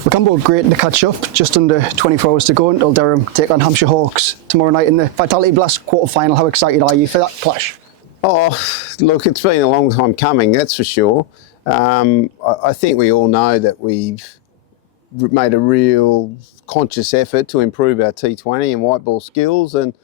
Well, Campbell, great to catch up. Just under 24 hours to go until Durham take on Hampshire Hawks tomorrow night in the Vitality Blast quarterfinal. How excited are you for that clash? Oh, look, it's been a long time coming, that's for sure. I think we all know that we've made a real conscious effort to improve our T20 and white ball skills, and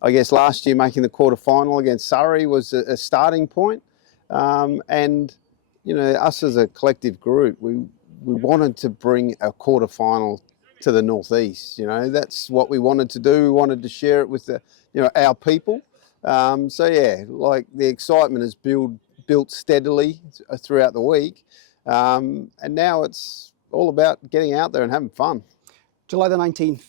I guess last year making the quarterfinal against Surrey was a starting point. And you know, us as a collective group, we wanted to bring a quarterfinal to the northeast. You know, that's what we wanted to do. We wanted to share it with our people. So yeah, like the excitement has built steadily throughout the week, and now it's all about getting out there and having fun. July the 19th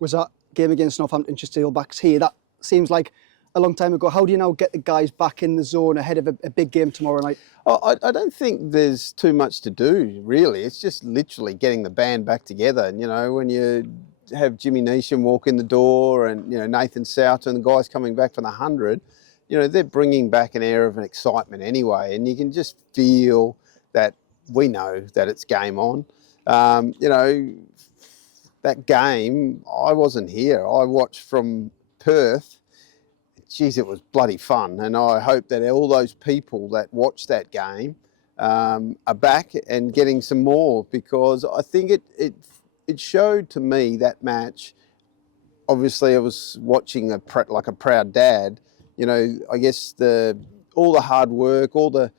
was that game against Northamptonshire Steelbacks here. That seems like a long time ago. How do you now get the guys back in the zone ahead of a big game tomorrow night? I don't think there's too much to do, really. It's just literally getting the band back together. And, you know, when you have Jimmy Neesham walk in the door and, you know, Nathan Souter and the guys coming back from the 100, you know, they're bringing back an air of an excitement anyway. And you can just feel that we know that it's game on. You know, that game, I wasn't here. I watched from Perth. Geez, it was bloody fun, and I hope that all those people that watched that game are back and getting some more, because I think it showed to me that match. Obviously, I was watching like a proud dad. You know, I guess all the hard work, all the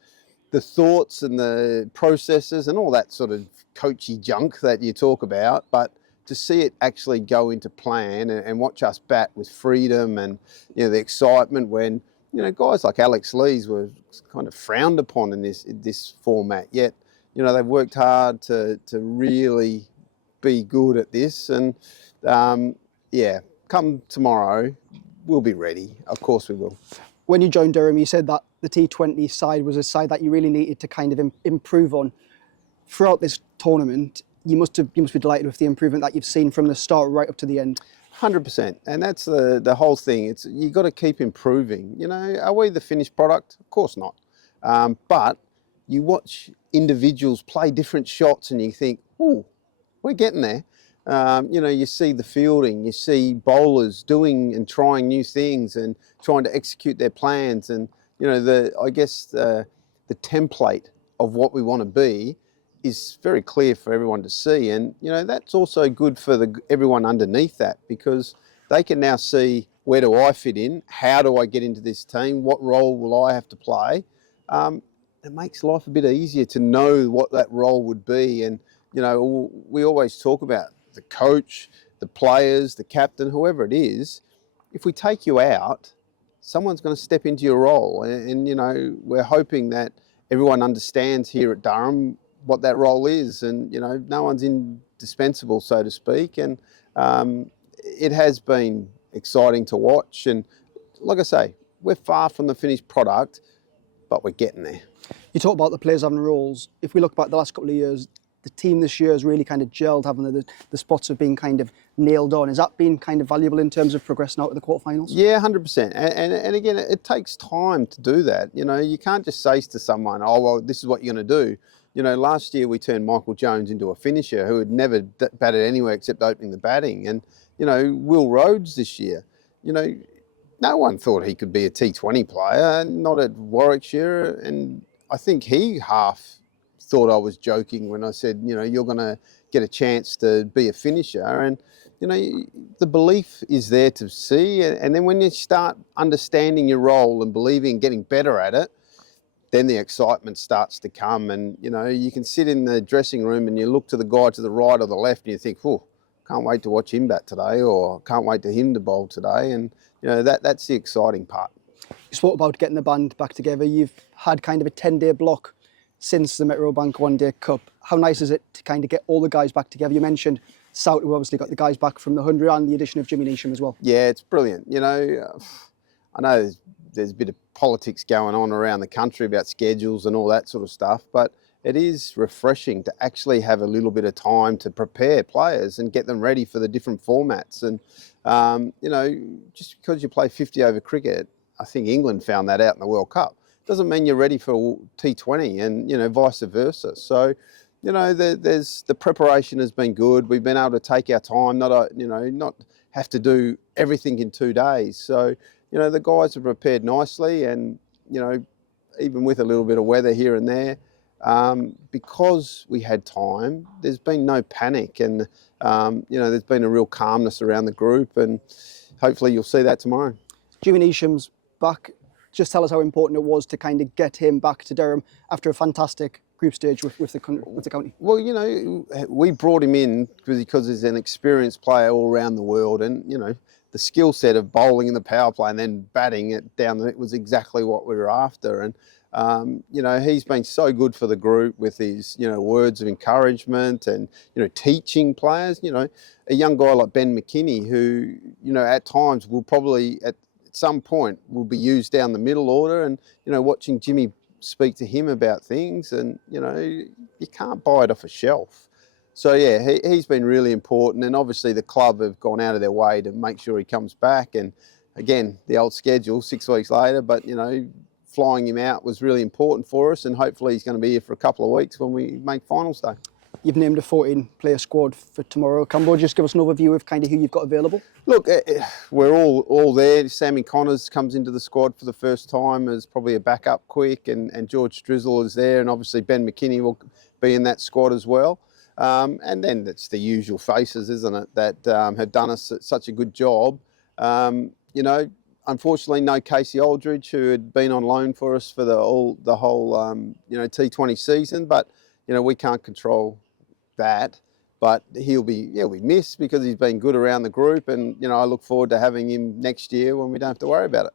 thoughts and the processes and all that sort of coachy junk that you talk about, but to see it actually go into plan and watch us bat with freedom and, you know, the excitement when, you know, guys like Alex Lees were kind of frowned upon in this format, yet, you know, they've worked hard to really be good at this. And yeah, come tomorrow, we'll be ready. Of course we will. When you joined Durham, you said that the T20 side was a side that you really needed to kind of improve on. Throughout this tournament, you must be delighted with the improvement that you've seen from the start right up to the end. 100%, and that's the whole thing. You got to keep improving. You know, are we the finished product? Of course not. But you watch individuals play different shots, and you think, "Ooh, we're getting there." You know, you see the fielding, you see bowlers doing and trying new things and trying to execute their plans, and you know, I guess the template of what we want to be is very clear for everyone to see. And you know, that's also good for everyone underneath that, because they can now see, where do I fit in, how do I get into this team, what role will I have to play. It makes life a bit easier to know what that role would be. And you know, we always talk about the coach, the players, the captain, whoever it is. If we take you out, someone's going to step into your role, and you know, we're hoping that everyone understands here at Durham what that role is, and you know, no one's indispensable, so to speak. And it has been exciting to watch, and like I say, we're far from the finished product, but we're getting there. You talk about the players having roles. If we look back the last couple of years, the team this year has really kind of gelled, haven't they? The spots have been kind of nailed on. Has that been kind of valuable in terms of progressing out to the quarterfinals? Yeah, 100%. And again, it takes time to do that. You know, you can't just say to someone, "Oh, well, this is what you're going to do." You know, last year we turned Michael Jones into a finisher who had never batted anywhere except opening the batting. And, you know, Will Rhodes this year, you know, no one thought he could be a T20 player, not at Warwickshire. And I think he half thought I was joking when I said, you know, you're going to get a chance to be a finisher. And, you know, the belief is there to see. And then when you start understanding your role and believing and getting better at it, then the excitement starts to come. And, you know, you can sit in the dressing room and you look to the guy to the right or the left and you think, oh, can't wait to watch him bat today, or can't wait to him to bowl today. And, you know, that's the exciting part. You spoke about getting the band back together. You've had kind of a 10-day block since the Metrobank One Day Cup. How nice is it to kind of get all the guys back together? You mentioned South, who obviously got the guys back from the 100, and the addition of Jimmy Neesham as well. Yeah, it's brilliant. You know, I know there's a bit of politics going on around the country about schedules and all that sort of stuff, but it is refreshing to actually have a little bit of time to prepare players and get them ready for the different formats. And, you know, just because you play 50 over cricket, I think England found that out in the World Cup, doesn't mean you're ready for T20, and, you know, vice versa. So, you know, the preparation has been good. We've been able to take our time, not have to do everything in 2 days. So, you know, the guys are prepared nicely, and, you know, even with a little bit of weather here and there, because we had time, there's been no panic, and, you know, there's been a real calmness around the group, and hopefully you'll see that tomorrow. Jimmy Neesham's back. Just tell us how important it was to kind of get him back to Durham after a fantastic group stage with the county. Well, you know, we brought him in because he's an experienced player all around the world, and, you know, the skill set of bowling in the power play and then batting it down it was exactly what we were after. And, you know, he's been so good for the group with his, you know, words of encouragement and, you know, teaching players. You know, a young guy like Ben McKinney, who, you know, at times will probably at some point will be used down the middle order, and, you know, watching Jimmy speak to him about things, and, you know, you can't buy it off a shelf. So yeah, he's been really important, and obviously the club have gone out of their way to make sure he comes back. And again, the old schedule, 6 weeks later, but, you know, flying him out was really important for us, and hopefully he's going to be here for a couple of weeks when we make finals day. You've named a 14-player squad for tomorrow. Campbell, just give us an overview of kind of who you've got available. Look, we're all there. Sammy Connors comes into the squad for the first time as probably a backup quick, and George Drizzle is there, and obviously Ben McKinney will be in that squad as well. And then it's the usual faces, isn't it, that have done us such a good job. You know, unfortunately, no Casey Aldridge, who had been on loan for us for the whole you know, T20 season, but, you know, we can't control that. But he'll be missed because he's been good around the group, and, you know, I look forward to having him next year when we don't have to worry about it.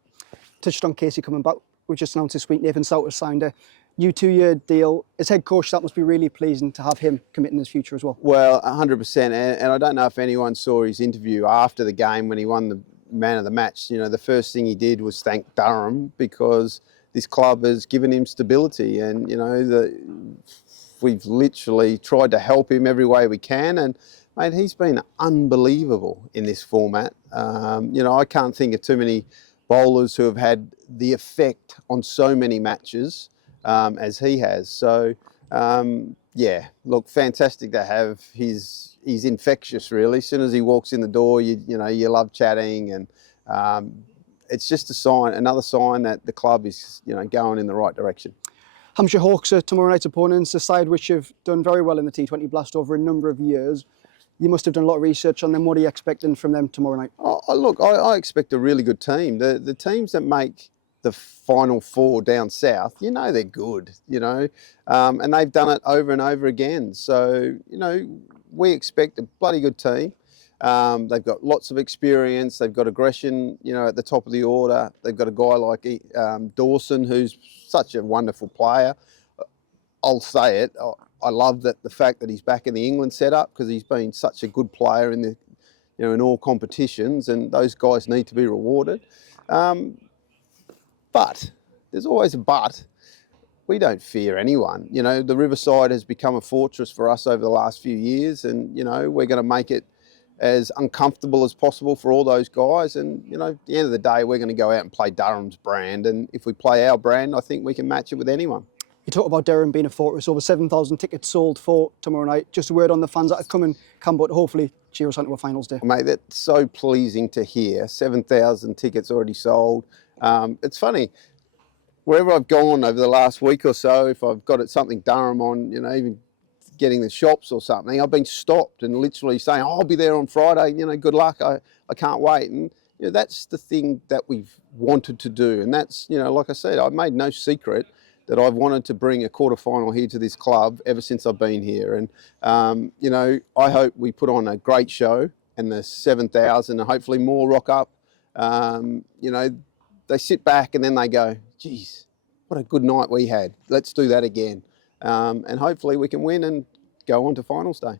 Touched on Casey coming back. We just announced this week Nathan Souter signed a new 2-year deal. As head coach, that must be really pleasing to have him committing his future as well. Well, 100%. And I don't know if anyone saw his interview after the game when he won the man of the match. You know, the first thing he did was thank Durham because this club has given him stability, and, you know, we've literally tried to help him every way we can, and, mate, he's been unbelievable in this format. You know, I can't think of too many bowlers who have had the effect on so many matches as he has. So, yeah, look, fantastic to have. He's infectious, really. As soon as he walks in the door, you know, you love chatting, and it's just another sign that the club is, you know, going in the right direction. Hampshire Hawks are tomorrow night's opponents, a side which have done very well in the T20 Blast over a number of years. You must have done a lot of research on them. What are you expecting from them tomorrow night? Look, I expect a really good team. The teams that make the final four down south, you know, they're good, you know, and they've done it over and over again. So, you know, we expect a bloody good team. They've got lots of experience. They've got aggression, you know, at the top of the order. They've got a guy like Dawson, who's such a wonderful player. I'll say it. I love the fact that he's back in the England setup, because he's been such a good player in in all competitions, and those guys need to be rewarded. But there's always a but. We don't fear anyone. You know, the Riverside has become a fortress for us over the last few years, and, you know, we're going to make it as uncomfortable as possible for all those guys. And, you know, at the end of the day, we're going to go out and play Durham's brand. And if we play our brand, I think we can match it with anyone. You talk about Durham being a fortress, over 7,000 tickets sold for tomorrow night. Just a word on the fans that are coming, Campbell, to hopefully cheer us on to a finals day. Mate, that's so pleasing to hear. 7,000 tickets already sold. It's funny, wherever I've gone over the last week or so, if I've got something Durham on, you know, even getting the shops or something, I've been stopped and literally saying, oh, I'll be there on Friday, you know, good luck, I can't wait. And, you know, that's the thing that we've wanted to do. And that's, you know, like I said, I've made no secret that I've wanted to bring a quarterfinal here to this club ever since I've been here. And, you know, I hope we put on a great show, and the 7,000 and hopefully more rock up. You know, they sit back and then they go, geez, what a good night we had. Let's do that again. And hopefully we can win and go on to finals day.